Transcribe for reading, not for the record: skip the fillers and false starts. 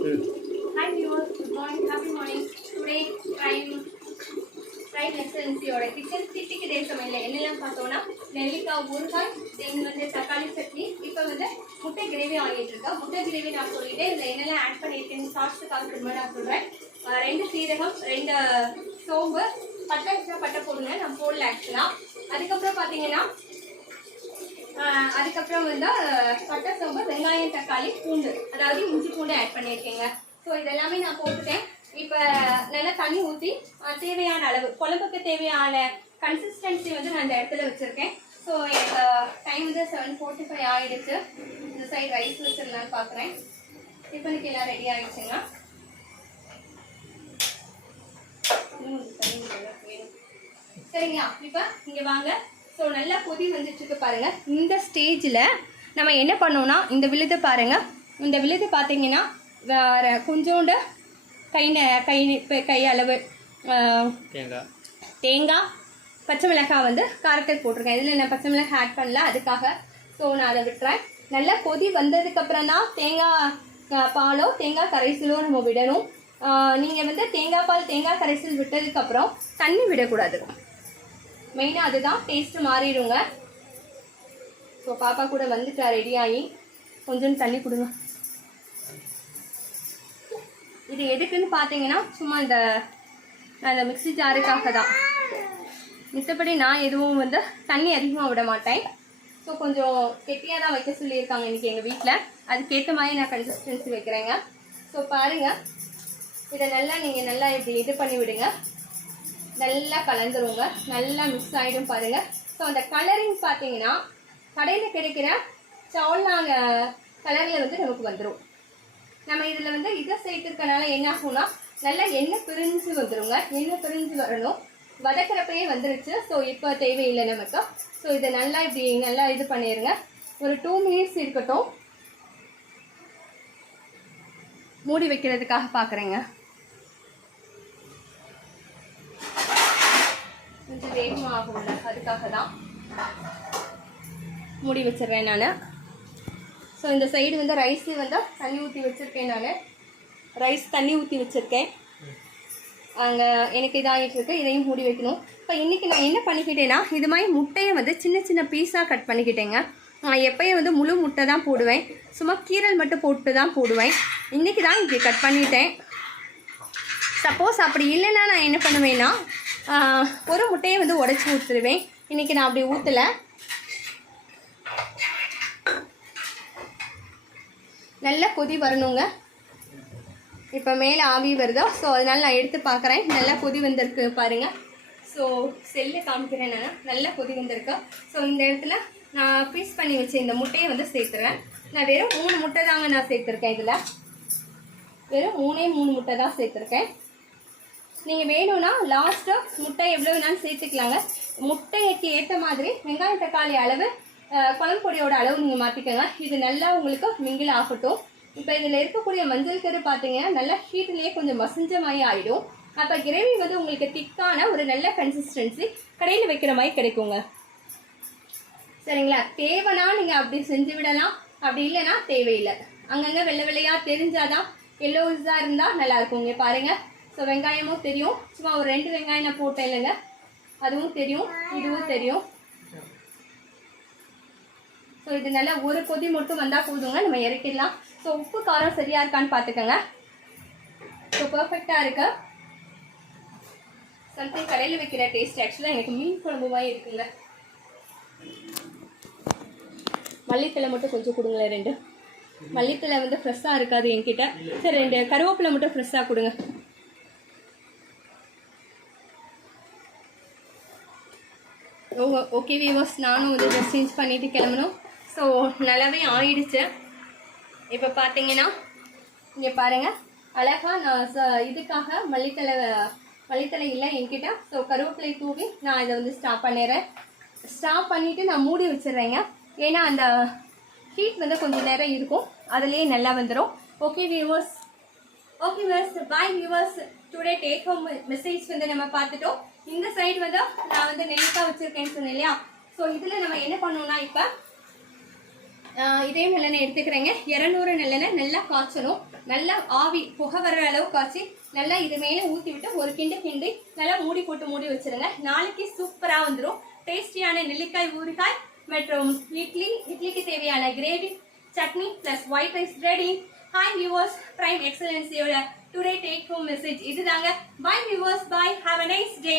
Hi viewers, good morning, happy morning. Today fried residency-ஓட kitchen சிட்டிக்கு day சமையல்ல என்னெல்லாம் பார்த்தோம்னா நெல்லிக்காய் ஊறுகாய், தென் வந்து தக்காளி சட்னி, இப்போ வந்து முட்டை கிரேவி ஆகிட்டு இருக்கா. முட்டை கிரேவி நான் சொல்லிட்டேன். இதில் என்னெல்லாம் ஆட் பண்ணியிருக்கேன்னு சாஸ்ட்டுக்காக திரும்ப நான் சொல்கிறேன். 2 சீரகம், 2 சோம்பு, பட்டை போடுங்க. நான் போடல ஆக்சுவலாக. அதுக்கப்புறம் பார்த்தீங்கன்னா அதுக்கப்புறம் வந்து பட்டை, சோம்பு, வெங்காயம், தக்காளி, பூண்டு, அதாவது இஞ்சி பூண்டு ஆட் பண்ணியிருக்கேங்க. ஸோ இதெல்லாமே நான் போட்டுட்டேன். இப்போ நல்லா தண்ணி ஊற்றி தேவையான அளவு குழம்புக்கு தேவையான கன்சிஸ்டன்சி வந்து நான் இந்த இடத்துல வச்சுருக்கேன். ஸோ எனக்கு டைம் வந்து 7:45 ஆகிடுச்சு. இந்த சைடு ரைஸ் வச்சிருந்தான்னு பார்க்குறேன். டிஃபனுக்கு எல்லாம் ரெடி ஆகிடுச்சுங்க. சரிங்களா, இப்போ இங்கே வாங்க. ஸோ நல்லா கொதி வந்துட்டுருக்கு பாருங்கள். இந்த ஸ்டேஜில் நம்ம என்ன பண்ணோம்னா இந்த விழுது பாருங்கள். இந்த விழுது பார்த்தீங்கன்னா வேறு கொஞ்சோண்டு கை அளவு தேங்காய், பச்சை மிளகாய் வந்து காரத்துக்கு போட்டிருக்கேன். இதில் நான் பச்சை மிளகாய் ஆட் பண்ணல, அதுக்காக. ஸோ நான் அதை விட்டுறேன். நல்லா கொதி வந்ததுக்கப்புறம் தான் தேங்காய் பாலோ தேங்காய் கரைசலோ நம்ம விடணும். நீங்கள் வந்து தேங்காய் பால் தேங்காய் கரைசல் விட்டதுக்கப்புறம் தண்ணி விடக்கூடாது. மெயினாக அதுதான் டேஸ்ட்டு மாறிடுங்க. ஸோ பாப்பா கூட வந்துட்டா ரெடி ஆகி. கொஞ்சம் தண்ணி கொடுங்க. இது எதுக்குன்னு பார்த்தீங்கன்னா சும்மா இந்த மிக்ஸி ஜாருக்காக தான். மித்தபடி நான் எதுவும் வந்து தண்ணி அதிகமாக விட மாட்டேன். ஸோ கொஞ்சம் கெட்டியாக தான் வைக்க சொல்லியிருக்காங்க இன்றைக்கி எங்கள் வீட்டில். அதுக்கேற்ற மாதிரி நான் கன்சிஸ்டன்சி வைக்கிறேங்க. ஸோ பாருங்கள், இதை நல்லா நீங்கள் நல்லா இப்படி இது பண்ணி விடுங்க. நல்லா கலந்துருங்க. நல்லா மிக்ஸ் ஆகிடும் பாருங்கள். ஸோ அந்த கலரிங் பார்த்தீங்கன்னா கடையில் கிடைக்கிற சவுளான கலரில் வந்து நமக்கு வந்துடும். நம்ம இதில் வந்து இதை சேர்த்துருக்கனால என்ன ஆகும்னா நல்லா எண்ணெய் பிரிஞ்சு வந்துடுங்க. எண்ணெய் பிரிஞ்சு வரணும். வதக்கிறப்பயே வந்துருச்சு. ஸோ இப்போ தேவையில்லை நமக்கு. ஸோ இதை நல்லா இப்படி நல்லா இது பண்ணிடுங்க. ஒரு 2 மினிட்ஸ் இருக்கட்டும். மூடி வைக்கிறதுக்காக பார்க்குறேங்க. கொஞ்சம் வேகமாக ஆகும்ல, அதுக்காக தான் மூடி வச்சிடுறேன் நான். ஸோ இந்த சைடு வந்து ரைஸ் வந்து தண்ணி ஊற்றி வச்சுருக்கேன். நான் ரைஸ் தண்ணி ஊற்றி வச்சுருக்கேன். அங்கே எனக்கு இதாகிட்டுருக்கு. இதையும் மூடி வைக்கணும். இப்போ இன்றைக்கி நான் என்ன பண்ணிக்கிட்டேன்னா இது மாதிரி முட்டையை வந்து சின்ன சின்ன பீஸாக கட் பண்ணிக்கிட்டேங்க. நான் எப்போயும் வந்து முழு முட்டை தான் போடுவேன். சும்மா கீரல் மட்டும் போட்டு தான் போடுவேன். இன்றைக்கி தான் இப்படி கட் பண்ணிட்டேன். சப்போஸ் அப்படி இல்லைன்னா நான் என்ன பண்ணுவேன்னா ஒரு முட்டையை வந்து உடச்சி ஊற்றுருவேன். இன்றைக்கி நான் அப்படி ஊற்றலை. நல்லா கொதி வரணுங்க. இப்போ மேலே ஆவி வருதோ, ஸோ அதனால் நான் எடுத்து பார்க்குறேன். நல்லா கொதி வந்திருக்கு பாருங்கள். ஸோ செல்லை காமிக்கிறேன். நான் நல்லா கொதி வந்திருக்கு. ஸோ இந்த இடத்துல நான் பீஸ் பண்ணி வச்ச இந்த முட்டையை வந்து சேர்த்துறேன். நான் வெறும் 3 முட்டை தாங்க நான் சேர்த்துருக்கேன். இதில் வெறும் 3 முட்டை தான் சேர்த்துருக்கேன். நீங்கள் வேணும்னா லாஸ்ட்டாக முட்டை எவ்வளோ வேணாலும் சேர்த்துக்கலாங்க. முட்டைக்கு ஏற்ற மாதிரி வெங்காயம் தக்காளி அளவு குழம்பு பொடியோட அளவு நீங்கள் மாற்றிக்கோங்க. இது நல்லா உங்களுக்கு மிங்கில் ஆகட்டும். இப்போ இதில் இருக்கக்கூடிய மஞ்சள் கரு பார்த்தீங்கன்னா நல்லா ஹீட்லேயே கொஞ்சம் மசிஞ்ச மாதிரி ஆகிடும். அப்போ கிரேவி வந்து உங்களுக்கு திக்கான ஒரு நல்ல கன்சிஸ்டன்சி கடையில் வைக்கிற மாதிரி கிடைக்குங்க. சரிங்களா, தேவைன்னா நீங்கள் அப்படி செஞ்சு விடலாம். அப்படி இல்லைன்னா தேவையில்லை. அங்கங்கே வெள்ளை வெள்ளையாக தெரிஞ்சாதான் எல்லோஸாக இருந்தால் நல்லாயிருக்கும். இங்கே பாருங்கள். ஸோ வெங்காயமும் தெரியும். சும்மா ஒரு 2 வெங்காயம் நான் போட்டேன் இல்லைங்க, அதுவும் தெரியும், இதுவும் தெரியும். ஸோ இது நல்லா ஒரு கொதி மட்டும் வந்தால் போதுங்க, நம்ம இறக்கிடலாம். ஸோ உப்பு காரம் சரியாக இருக்கான்னு பார்த்துக்கோங்க. ஸோ பர்ஃபெக்டாக இருக்கு. சம்திங் கடையில் வைக்கிற டேஸ்ட். ஆக்சுவலாக எனக்கு மீன் குழம்பு மாதிரி இருக்குங்க. மல்லித்தலை மட்டும் கொஞ்சம் கொடுங்களேன். 2 மல்லித்தலை வந்து ஃப்ரெஷ்ஷாக இருக்காது என்கிட்ட. சரி, 2 கருவேப்பிலை மட்டும் ஃப்ரெஷ்ஷாக கொடுங்க. ஓகே வியூவர்ஸ், நானும் வந்து ட்ரெஸ் சேஞ்ச் பண்ணிவிட்டு கிளம்பணும். ஸோ நல்லாவே ஆயிடுச்சு. இப்போ பார்த்தீங்கன்னா இங்கே பாருங்கள், அழகாக நான் இதுக்காக மல்லித்தலை இல்லை என்கிட்ட. ஸோ கருவேப்பிலை தூவி நான் இதை வந்து ஸ்டாப் பண்ணிடுறேன். ஸ்டாப் பண்ணிவிட்டு நான் மூடி வச்சிடுறேங்க. ஏன்னா அந்த ஹீட் வந்து கொஞ்சம் நேரம் இருக்கும், அதுலேயே நல்லா வந்துடும். ஓகே வியூவர்ஸ், பாய் viewers. Today take home message வந்து நம்ம பார்த்துட்டோம். இந்த சைடு வந்து நான் வந்து நெல்லிக்காய் வச்சுருக்கேன்னு சொன்னேன் இல்லையா. ஸோ இதில் நம்ம என்ன பண்ணோம்னா இப்போ இதே நல்லெண்ணெய் எடுத்துக்கிறேங்க. 200 நல்லெண்ணெய் நல்லா காய்ச்சணும். நல்லா ஆவி புகை வர்ற அளவுக்கு காய்ச்சி நல்லா இது மேலே ஊற்றி விட்டு ஒரு கிண்டி நல்லா மூடி போட்டு மூடி வச்சிருங்க. நாளைக்கு சூப்பராக வந்துடும். டேஸ்டியான நெல்லிக்காய் ஊறுகாய் மற்றும் இட்லிக்கு தேவையான gravy chutney plus white rice ready. Hi viewers, prime எக்ஸலன்சியோட டுடே டேக் ஹோம் மெசேஜ் இதுதாங்க. Bye viewers, bye, have a nice day.